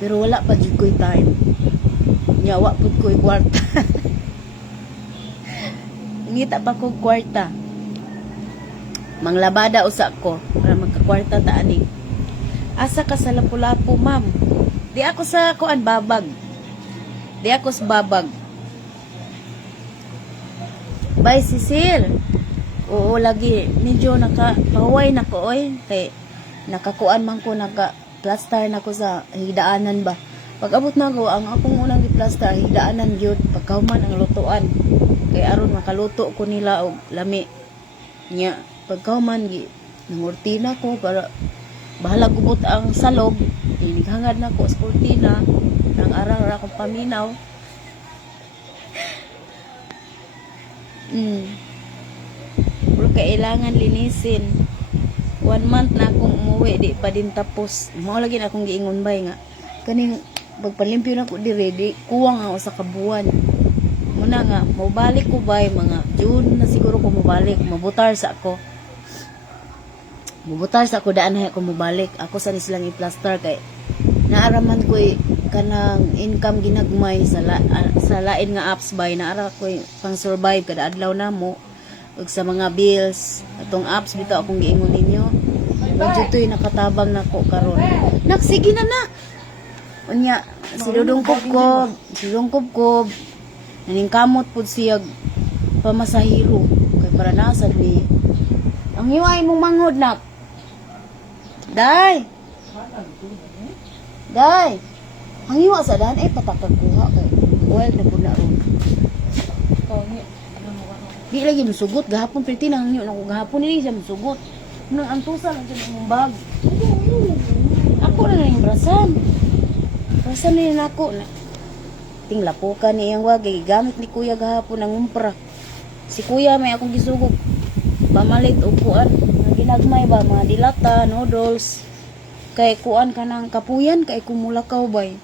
wala pa jud ko'y time, nyawa pud ko'y kwarta. Ngita pa ko kwarta, manglabada usa ko para magkakwarta ta ani. Asa ka sa Lapu-Lapu, ma'am? Di ako sa kuan babag, di ako sa babag. Bye, Cecil. Oo, lagi. Medyo nakapahuway na ko, oy. Kay, nakakuan man ko, naka-plaster na ko sa higdaanan ba. Pag abot na ko, ang akong unang di-plaster, higdaanan yun. Pagkauman ang lutuan. Kay aron makaluto ko nila og lami. Nya, pagkauman, nangurtina ko para bahala gubot ang salog. Hinighangad na ko sa kurtina. Nang arang akong paminaw. Pero kailangan linisin. 1 month na akong umuwi, di pa din tapos. Mao lagi na akong giingon bay nga kaning pagpalimpyo na ko dire, di kuwang ako sa kabuan. Muna nga mobalik ko bay mga June na siguro ko mobalik, mabutar sa ako daan na ako mobalik. Ako sa silang i-plaster kay naaraman ko kanang income ginagmay sa lain nga apps bay, naara ko pang survive kada adlaw na mo ug sa mga bills. Atong apps bitaw akong giingon ninyo, medyo to'y nakatabang nako karon. Sige na nak unya siludong kob naning kamot pud siya pamasahiro kay para nasad ni ang iway mong mangod nak. Day ang iwa sa daan ay patakag kuha kay well na pud na ron. Di lagi musugot gahapon perti nang inyo nako gahapon ni siya musugot. Nang antusa lang sa imong bag. Ako na lang yung brasan. Brasan ni nako na. Tinglapukan ni iyang wag gamit ni kuya gahapon ang umpra. Si kuya may akong gisugod. Pamalit og kuan, ginagmay ba mga dilata, noodles. Kay kuan kanang kapuyan kay kumulakaw bay.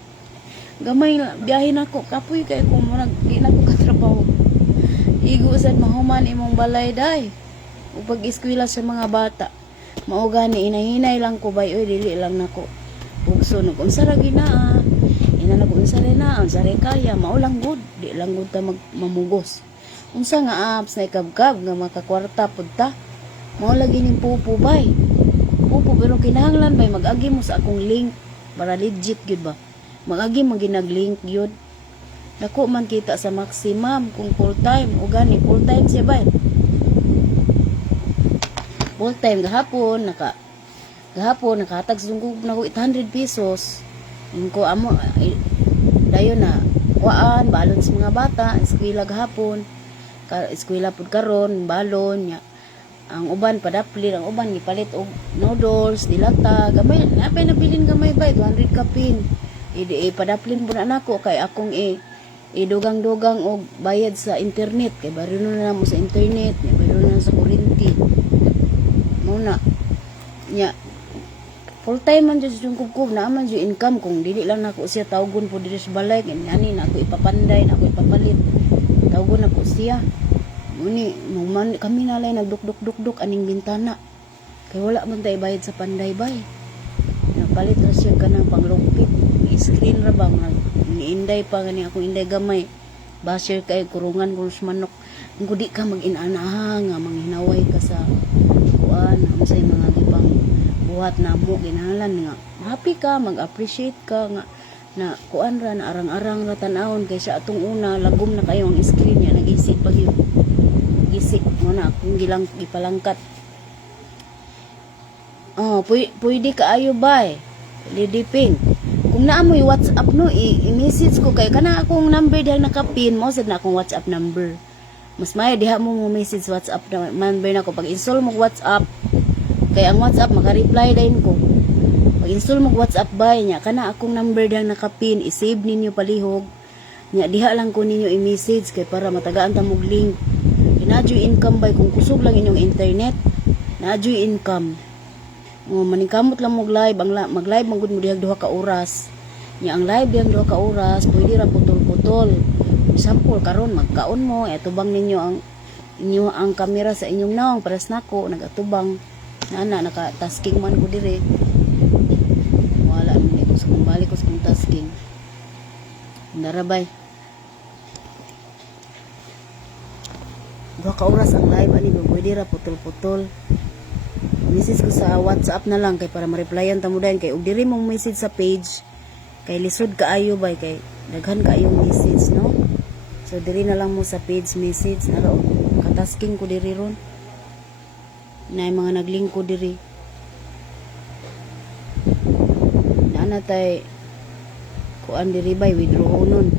Gamay biyahe nako kapuy kay kumurag di na ko katrabaho. Igo sad mahuman imong balay day. Ug pag-eskwela sa mga bata. Mao gani inahinay lang ko bay, oy dili lang nako. Pugso no unsa ra ginaa. Ina na unsa ra na, unsa ra kaya, mao lang good, di lang good ta mamugos. Unsa nga apps na ikabkab nga makakwarta pud ta. Mao lagi ning pupo bay. Pupo pero kinahanglan bay mag-agi mo sa akong link para legit gyud ba. Mag-agi mo ginag-link gyud. Dako man kita sa maximum kung full time o gani full time siya bay. Full time gahapon nakatag sunggup na ko 800 pesos. Ko amo dayon na kuan balon sa mga bata, eskwela gahapon. Eskwela pud karon balon nya. Ang uban padaplin, ang uban gipalit og noodles, dilata, gamay napay nabilin gamay bay 200 kapin. Padaplin pud nako kay akong idugang-dugang og bayad sa internet kay baro na mo sa internet, baro na sa kuryente. Muna nya full time man jud yung kubkub na man jud income kung dili lang nako siya tawgon po diri sa balay kay ani na ako ipapanday na ako ipapalit tawgon nako siya muni man kami nalay nagduk-duk-duk aning bintana kay wala man tay bayad sa panday bay napalit ra siya kanang panglugpit screen ra ba mag niinday pa gani ako inday gamay basher kay kurungan kurus manok kung di ka mag-inanaha nga manghinaway ka sa kuan unsay mga gipang buhat na mo ginahalan nga happy ka mag-appreciate ka nga na kuan ra na arang-arang ra tan-awon kay sa atong una lagom na kayo ang screen niya nag-isip pag yun gisik mo na akong gilang ipalangkat pwede ka ayo bay Lady Pink kung naa mo i-WhatsApp no i-message ko kay kana akong number dihang nakapin mo sad na akong WhatsApp number mas mayo diha mo message WhatsApp number nako pag install mo WhatsApp kay ang WhatsApp maka-reply din ko pag install mo WhatsApp bay nya kana akong number dihang nakapin i-save ninyo palihog nya diha lang ko ninyo i-message kay para matagaan ta mog link inadyo income bay kung kusog lang inyong internet naadyo income O maningkamot lang mo live, mag-live man gud mo dihag 2 ka oras. Nya ang live dihag 2 ka oras, pwede ra putol-putol. Example karon magkaon mo, atubang ninyo ang kamera sa inyong naong paras nako nagatubang na naka-tasking man ko dire. Wala ni ko sa balik ko sa tasking. Darabay. 2 ka oras ang live ani pwede ra putol-putol. Message ko sa WhatsApp na lang kay para ma-replyan ta mo dayon kay ug diri mong message sa page kay lisod kaayo bay kay daghan kaayo message no. So diri na lang mo sa page message na ro katasking ko diri ron. Na mga naglink ko diri. Na tay kuan diri bay withdraw nun.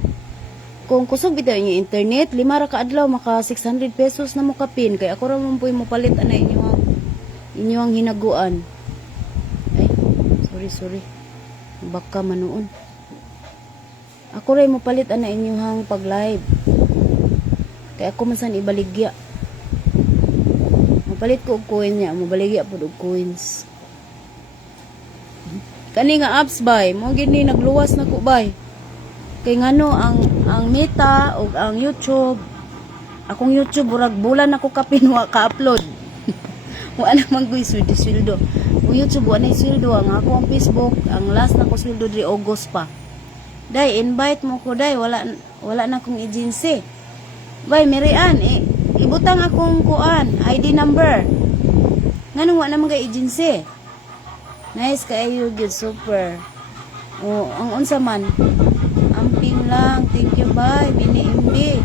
Kung kusog bitaw yung internet, 5 ra ka adlaw maka 600 pesos na mo kapin kay ako ra man puy mo palit ana inyong hinaguan. Ay, sorry. Baka manuon. Ako ray mo palit ana inyong pag-live. Kay ako man san ibaligya. Mapalit ko og coin niya, mabaligya pud og coins. Kani nga apps bay, mo gini nagluwas na ko bay. Kay ngano ang Meta o ang YouTube, akong YouTube murag bulan ako kapinwa ka-upload. Wala man ko sweldo. Ang YouTube wala na sweldo, ang ako ang Facebook, ang last na ko sweldo di August pa. Day invite mo ko day, wala na akong agency. Bay Mirian, ibutang akong kuan, ID number. Nganong wala man kay agency. Nice kayo good super. O ang unsa man amping lang, thank you bay, bini-imbi.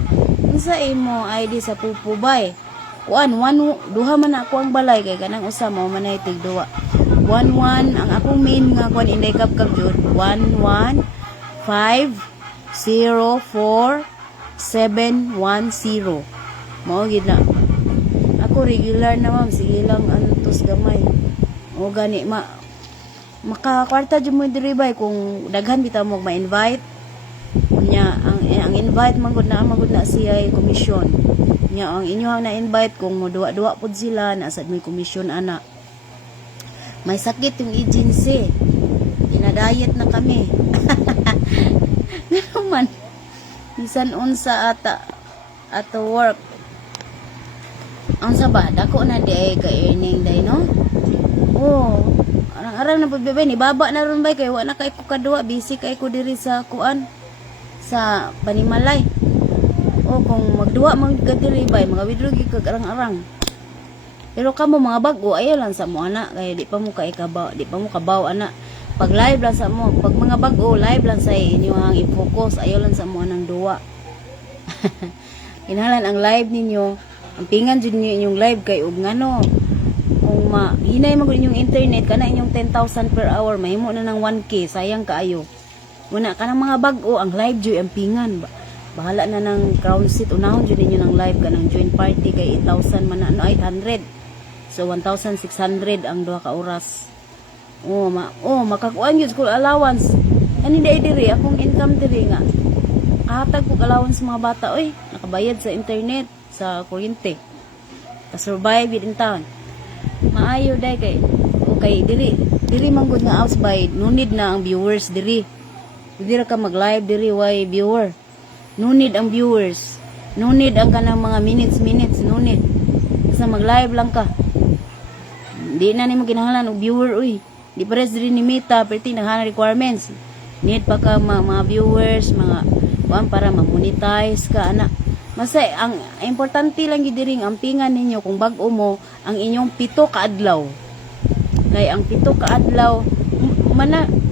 Unsa imo ID sa pupo bay? Kuan, duha man ako ang balay kay kanang usa mo manay tig duwa. 11 ang akong main nga kuan inday kap jud 115047110. Mao gid na. Ako regular na ma'am, sige lang antos gamay. O gani makakwarta jud mo diri bay kung daghan bitaw mo ma-invite. Nya ang invite man gud na siya commission. Nya ang inyo na invite kung mo duwa pud sila na sad may commission ana. May sakit yung agency. Dinadayet na kami. Naman bisan unsa ato work. Ang ba dako na di ay ka earning day no? Oh, arang na pud bebe ni baba na ron bay kay wa na kay ko kadua busy kay ko diri sa kuan sa Panimalay. O kung magduwa magdiri bay mga withdraw gyud kag arang-arang. Pero kamo mga bag-o ayaw lang sa mo ana kay di pa mo kabaw ana. Pag live lang sa mo, pag mga bag-o live lang sa inyo ang i-focus, ayaw lang sa mo anang duwa. Kinahanglan ang live ninyo, ang pingan jud niyo inyong live kay ug ngano kung hinay mo inyong internet kana inyong 10,000 per hour mahimo na ng 1k sayang kaayo. Muna kanang mga bag-o ang live jud ang pingan ba. Bahala na ng crown seat. Unahon dyan ninyo ng live ka ng joint party kay 8,000 man na, 800. So, 1,600 ang 2 ka oras. Makakuan yun. School allowance. Ano diri? Akong income diri nga. Kahatag ko allowance mga bata. Oy, nakabayad sa internet, sa kuryente. Ka-survive in town. Maayo day kay. Okay, diri manggod nga house by. No need na ang viewers diri. Diri ka mag-live diri, why viewer? No need ang viewers. No need ang kanang mga minutes. No need. Basta mag-live lang ka. Di na nimo kinahanglan og viewer uy. Di pares diri ni Meta perti naghahanap requirements. Need pa ka mga viewers, mga kuan para ma-monetize ka ana. Masa ang importante lang gid diri ang pingan ninyo kung bag-o mo ang inyong 7 ka adlaw. Kay ang 7 ka adlaw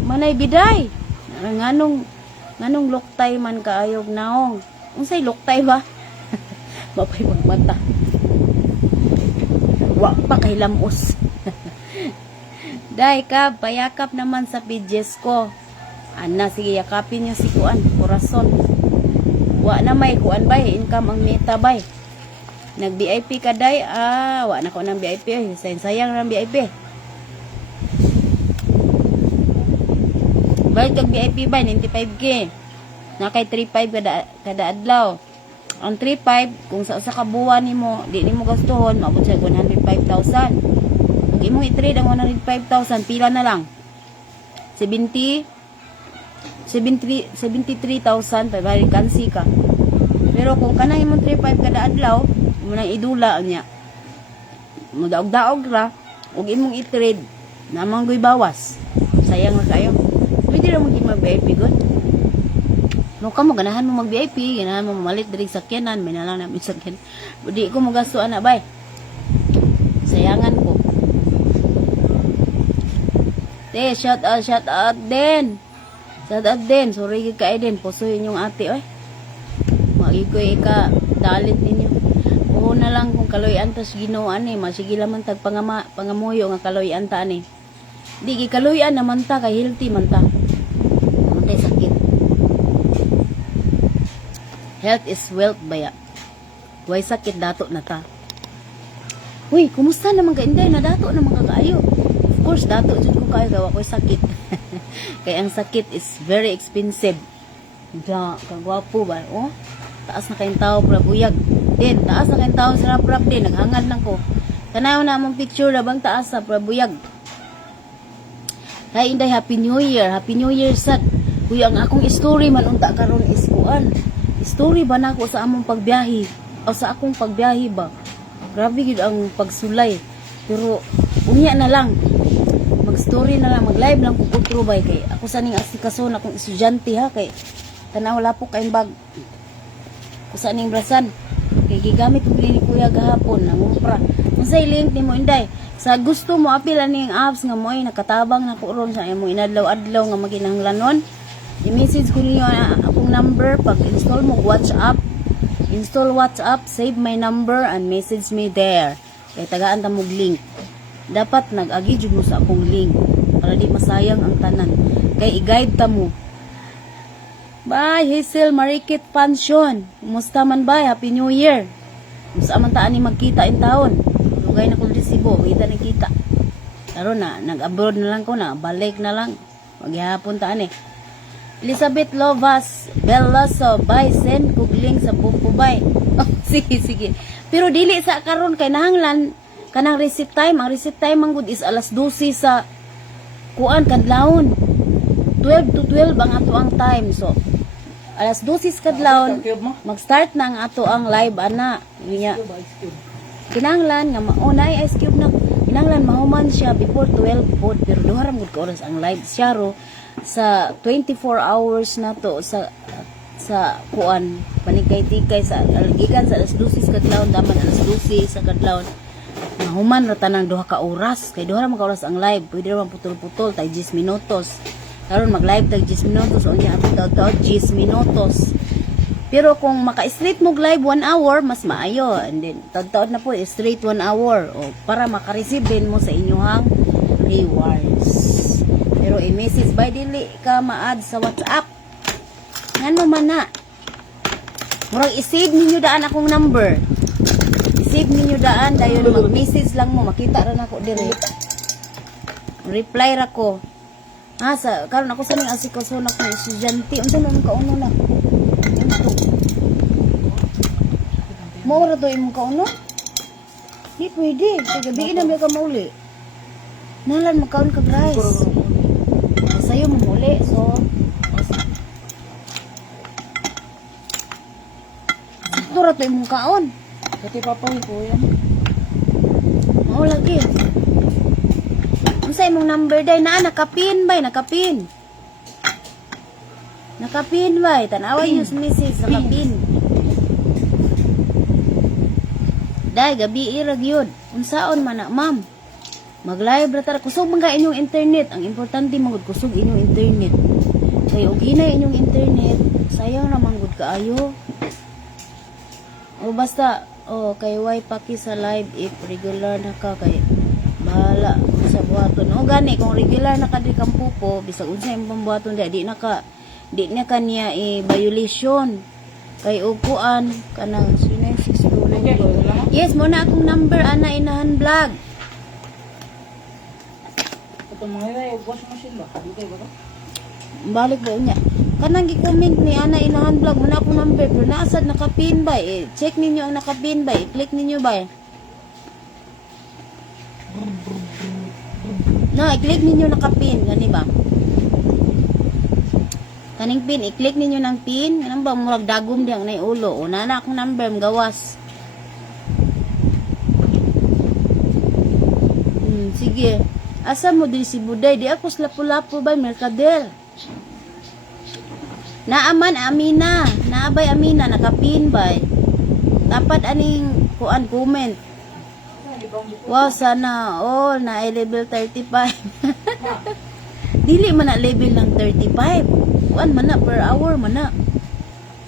manay biday. Nganong luktay man kaayog naong. Unsay luktay ba? Mapay magmata. Wa pa kay lamos. Day ka, payakap naman sa pages ko. Ana, sige yakapin niyo si kuan, corazon. Wa na may kuan bay, income ang Meta bay. Nag-VIP ka day, wa na ko ng VIP. Sayang ng VIP. Bayad kag VIP ba 95k. Na kay 35 kada adlaw. Ang 35 kung sa ka buwan nimo, di nimo gastuhon, maabot sa 105,000. Ug imong i-trade ang 105,000, pila na lang? 73,000 kansi ka. Pero kung kanang imong 35 kada adlaw, mo nang idula niya. Mo daog-daog ra ug imong i-trade namang goy bawas. Sayang na kayo. Pwede ra mo gi mag-VIP good. No kamo ganahan mo mag-VIP, ganahan mo mamalit diri sa sakyanan, may nalang na sakyan. Di ko mo gasto ana bay. Sayangan ko. Shout out din. Shout out din. Sorry gid kay din. Pusoy inyong ate oy. Magi ko ika dalit ninyo. Oo na lang kung kaloyan tas Ginoo ani, masige man tag pangamuyo nga kaloyan ta ani. Di gi kaloyan naman ta kay healthy man ta. Namatay sakit. Health is wealth baya. Way sakit dato na ta. Uy, kumusta naman ka Inday? Nadato naman ka kaayo. Of course, dato jud ko kayo gawa ko'y sakit. Kaya ang sakit is very expensive. Da, kagwapo ba? Oh, taas na kayong tao, prabuyag. Din, taas na kayong tao sa rap din. Naghangad lang ko. Tanaw na mong picture na bang taas sa prabuyag. Hi Inday, Happy New Year. Happy New Year sad. Kuya, ang akong story man unta karon is kuan. Story ba nako sa among pagbiyahe? O sa akong pagbiyahe ba? Grabe gid ang pagsulay. Pero unya na lang. Mag-story na lang, mag-live lang ko outro bay kay ako sa ning asikaso na akong estudyante ha kay tanaw wala po kayong bag. Ko sa ning brasan. Kay gigamit ko ni Kuya gahapon nangumpra. Unsay link nimo Inday? Sa gusto mo apil aning apps nga mo ay nakatabang na ko ron sa imong inadlaw-adlaw nga maginahanglanon. I-message ko niyo akong number pag install mo WhatsApp. Install WhatsApp, save my number and message me there. Kay tagaan ta mog link. Dapat nag-agi jud mo sa akong link para di masayang ang tanan. Kay i-guide ta mo. Bye, Hazel Marikit Pension. Kumusta man ba? Happy New Year. Kumusta man ta ani magkita in taon? Dugay na kong resibo, kita na kita. Karon na, nag-abroad na lang ko na, balik na lang. Maghihapon ta ani. Elizabeth Lovas Bellaso, bye, send kog link sa Pupubay. Oh, sige. Pero dili sa karon kay nahanglan kanang receipt time. Ang receipt time ang good is alas 12 sa kuan kadlawon. 12 to 12 ang ato ang time. So alas 12 kadlawon mag-start na ang ato ang live ana. Niya. Kinahanglan nga maunay ice cube na. Kinahanglan mahuman siya before 12 pod pero duha ra gud ka oras ang live siya ro sa 24 hours na to sa kuan panikay-tikay sa gikan sa alas 12 kadlawon daman alas 12 sa kadlawon mahuman ra tanang duha ka oras kay duha ra man ka oras ang live pwede ra man putol-putol tay 10 minutos karon mag-live tag 10 minutos unya ato 10 minutos pero kung maka-straight mo live 1 hour mas maayo and then taud-taud na po straight 1 hour o para maka-receive din mo sa inyohang rewards. Pero i-message by dili ka ma-add sa WhatsApp. Ngano man na. Murag i-save ninyo daan akong number. I-save ninyo daan dayon mag-message lang mo makita ra nako dire. Reply ra ko. Sa karon ako sa ning asikaso na kong estudyante. Unsa man kauno na? Mo ra to imong kauno? Di pwede. Kaya gabi na may ka mauli. Nalan makaon ka guys. Sa'yo mo muli. So, ito ra to imong kaon. Pati papawin ko yan. Oo lagi. Unsa imong number day na nakapin bay, nakapin. Nakapin bay, tanawa yung message sa kapin. Day gabi irag yun. Unsaon man na, ma'am? Mag-live ra tara kusog man ka inyong internet. Ang importante magud kusog inyong internet. Kay og hinay inyong internet, sayang naman gud kaayo. O basta kay way paki sa live if regular na ka kay bahala sa buhaton. O gani kung regular na ka di kang pupo, bisag unsa imong buhaton di na ka niya violation. Kay upuan kanang sinay 629. Yes, mo na akong number ana inahan vlog. Ito mga yun, wash machine ba? Hindi kayo ba ito? Balik ba niya? Kanang gi-comment ni Ana inahan vlog mo na akong number pero naasad nakapin ba check ninyo ang nakapin ba click ninyo ba No, i-click ninyo naka-pin, gani ba? Kaning pin, i-click ninyo ng pin, ganun ba, murag dagom diyang na ulo. Una na akong number, gawas. Sige. Asa mo din si Buday? Di ako lapu-lapu ba, merkader? Naaman, Amina. Naabay, Amina, nakapin ba? Dapat aning kuan comment. Wow, sana all na ay level 35. Dili man na level ng 35. Kuan man na per hour man na.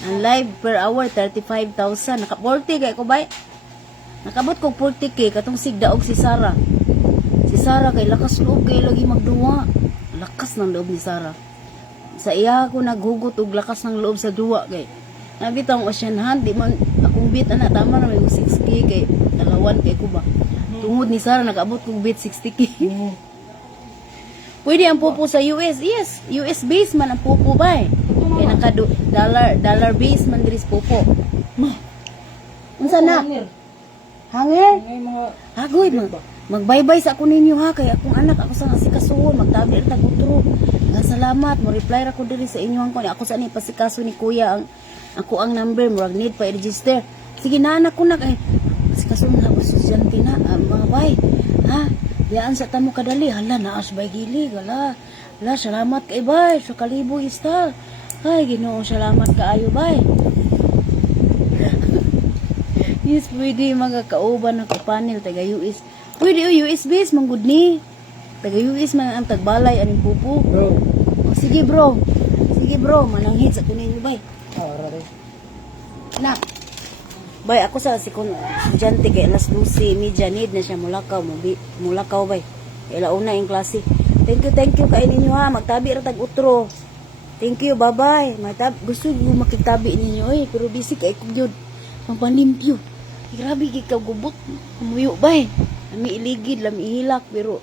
Ang live per hour 35,000. Naka 40 kay ko ba? Nakabot ko 40k katong sigdaog si Sarah. Si Sarah kay lakas loob kay lagi magduwa. Lakas ng loob ni Sarah. Sa iya ko naghugot og lakas ng loob sa duwa kay. Nabitaw ang Ocean Hunt, di man akong bit ana tama na may 6k kay dalawan kay ko ba. Tungod ni Sarah nag-abot kong bit 60k. Pwede ang pupo sa US. Yes, US base man ang pupo ba eh. Kaya naka dollar base man diri sa pupo. Unsa na? Hanger? Ngay mga Agoy, magbaybay sa ako ninyo ha. Kaya akong anak, ako sa nasikasuhon, magtabi rin tag-utro. Nga salamat, mo reply ra ko diri sa inyo ang ako sa ni pasikaso ni kuya ang ako ang number, murag need pa i-register. Sige na anak ko na kay pasikaso na ako sa Argentina, mga bay. Ha? Diyan sa tamo kadali, hala naas bay gili, hala. Hala, salamat kay bay, sa kalibo istal. Ay, Ginoo, salamat kaayo bay. Yes, pwede mga kauban ng kapanel taga US. Pwede US base manggod ni. Taga US man ang tagbalay aning pupo. bro. Oh, sige bro. Sige bro, mananghit sa kunin niyo bay. Ara rin. Na. Bay ako sa sikon estudyante kay alas 12:30 need na siya mulakaw bay. Ilauna yung klase. Thank you kay ninyo ha. Magtabi ra tag utro. Thank you, bye-bye. Gusto niyo makitabi ninyo pero busy kay ko gyud. Pangpalimpyo. Grabe ikaw gubot. Umuyo ba eh. Lami iligid, lami ihilak. Pero,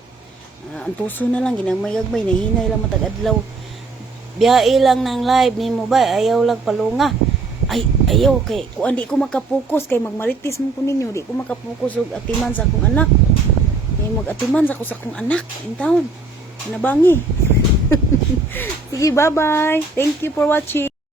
ang puso na lang, ginagmayagbay, nahinay lang matag-adlaw. Biyae lang ng live ni mo ba? Ayaw lang palunga. Ay, ayaw. Kay, kung hindi ko makapokus, kay magmaritis mo ko ninyo, di ko makapokus og atiman sa akong anak. Kay mag-atiman sa akong anak. In town. Nabangi. Sige, bye-bye. Thank you for watching.